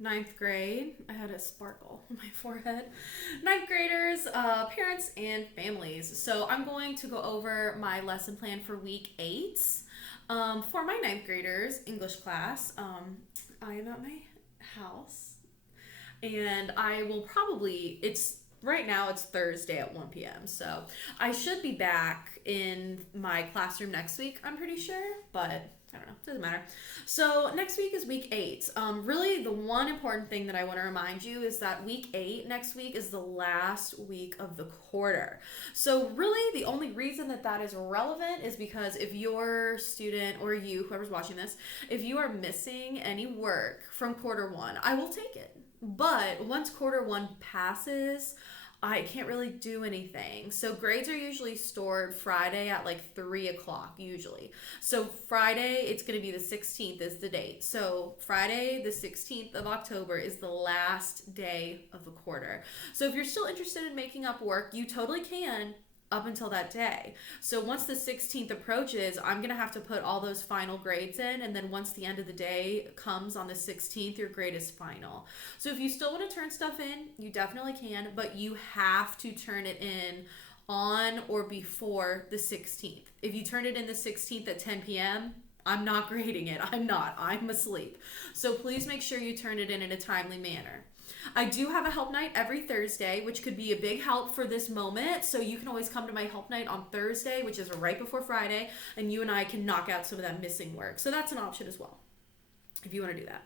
ninth grade. I had a sparkle on my forehead. Ninth graders, parents, and families. So I'm going to go over my lesson plan for week 8. For my ninth graders English class, I am at my house, and I will probably, right now it's Thursday at 1 p.m. So I should be back in my classroom next week, I'm pretty sure, but I don't know, doesn't matter. So next week is week 8. Really the one important thing that I want to remind you is that week 8 next week is the last week of the quarter. So really the only reason that that is relevant is because if your student or you, whoever's watching this, if you are missing any work from quarter 1, I will take it. But once quarter 1 passes, I can't really do anything. So grades are usually stored Friday at like 3 o'clock usually. So Friday, it's going to be the 16th is the date. So Friday, the 16th of October is the last day of the quarter. So if you're still interested in making up work, you totally can up until that day. So once the 16th approaches, I'm going to have to put all those final grades in, and then once the end of the day comes on the 16th, your grade is final. So if you still want to turn stuff in, you definitely can, but you have to turn it in on or before the 16th. If you turn it in the 16th at 10 p.m., I'm not grading it. I'm asleep. So please make sure you turn it in a timely manner. I do have a help night every Thursday, which could be a big help for this moment. So you can always come to my help night on Thursday, which is right before Friday, and you and I can knock out some of that missing work. So that's an option as well, if you want to do that.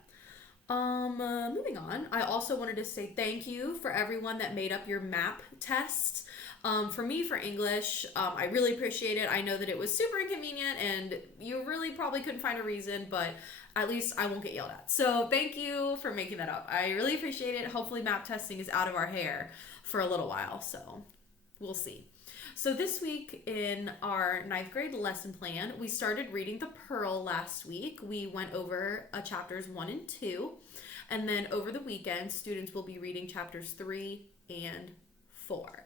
Moving on, I also wanted to say thank you for everyone that made up your MAP test. For me, for English, I really appreciate it. I know that it was super inconvenient and you really probably couldn't find a reason, but at least I won't get yelled at. So thank you for making that up. I really appreciate it. Hopefully MAP testing is out of our hair for a little while, so we'll see. So this week in our ninth grade lesson plan, we started reading The Pearl last week. We went over chapters 1 and 2, and then over the weekend, students will be reading chapters 3 and 4.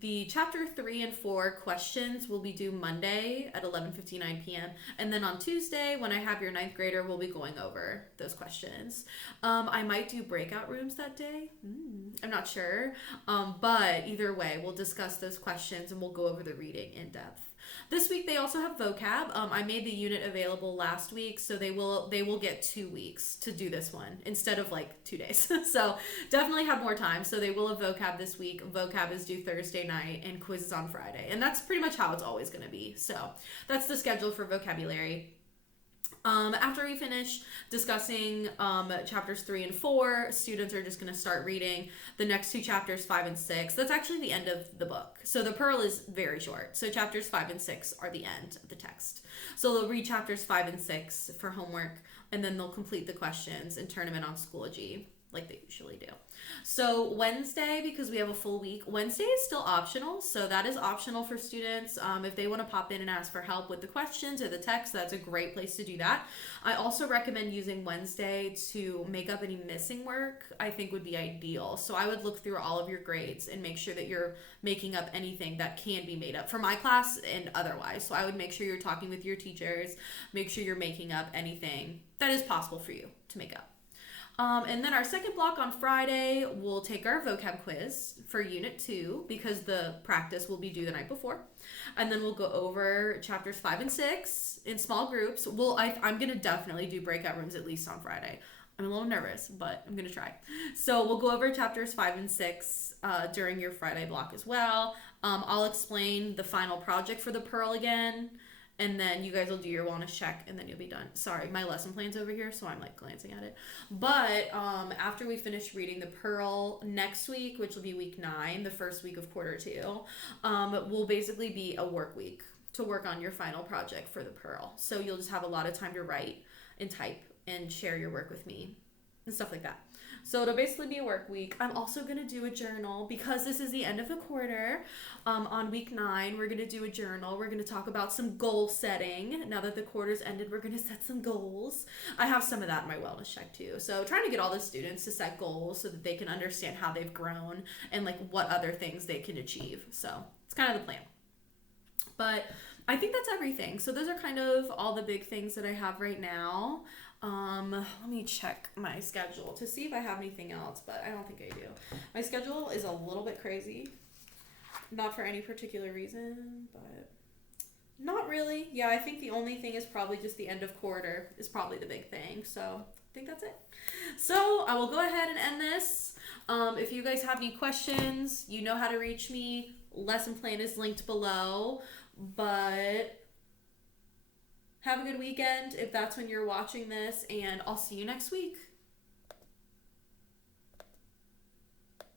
The chapter 3 and 4 questions will be due Monday at 11:59 p.m. And then on Tuesday, when I have your ninth grader, we'll be going over those questions. I might do breakout rooms that day. I'm not sure. But either way, we'll discuss those questions and we'll go over the reading in depth. This week they also have vocab. I made the unit available last week, so they will get 2 weeks to do this one instead of like 2 days. So definitely have more time. So they will have vocab this week. Vocab is due Thursday night and quizzes on Friday. And that's pretty much how it's always going to be. So that's the schedule for vocabulary. After we finish discussing chapters 3 and 4, students are just going to start reading the next 2 chapters, 5 and 6. That's actually the end of the book. So the Pearl is very short. So chapters 5 and 6 are the end of the text. So they'll read chapters 5 and 6 for homework, and then they'll complete the questions and turn them in on Schoology like they usually do. So Wednesday, because we have a full week, Wednesday is still optional. So that is optional for students. If they want to pop in and ask for help with the questions or the text, that's a great place to do that. I also recommend using Wednesday to make up any missing work. I think would be ideal. So I would look through all of your grades and make sure that you're making up anything that can be made up for my class and otherwise. So I would make sure you're talking with your teachers, make sure you're making up anything that is possible for you to make up. And then our second block on Friday, we'll take our vocab quiz for Unit 2 because the practice will be due the night before. And then we'll go over chapters 5 and 6 in small groups. I'm going to definitely do breakout rooms at least on Friday. I'm a little nervous, but I'm going to try. So we'll go over chapters 5 and 6 during your Friday block as well. I'll explain the final project for the Pearl again. And then you guys will do your wellness check, and then you'll be done. Sorry, my lesson plan's over here, so I'm like glancing at it. But after we finish reading the Pearl next week, which will be week 9, the first week of quarter 2, will basically be a work week to work on your final project for the Pearl. So you'll just have a lot of time to write and type and share your work with me and stuff like that. So it'll basically be a work week. I'm also going to do a journal because this is the end of the quarter. On week 9, we're going to do a journal. We're going to talk about some goal setting. Now that the quarter's ended, we're going to set some goals. I have some of that in my wellness check too. So trying to get all the students to set goals so that they can understand how they've grown and like what other things they can achieve. So it's kind of the plan. But I think that's everything. So those are kind of all the big things that I have right now. Let me check my schedule to see if I have anything else, but I don't think I do. My schedule is a little bit crazy. Not for any particular reason, but not really. Yeah, I think the only thing is probably just the end of quarter is probably the big thing. So I think that's it. So I will go ahead and end this. If you guys have any questions, you know how to reach me. Lesson plan is linked below. But have a good weekend if that's when you're watching this, and I'll see you next week.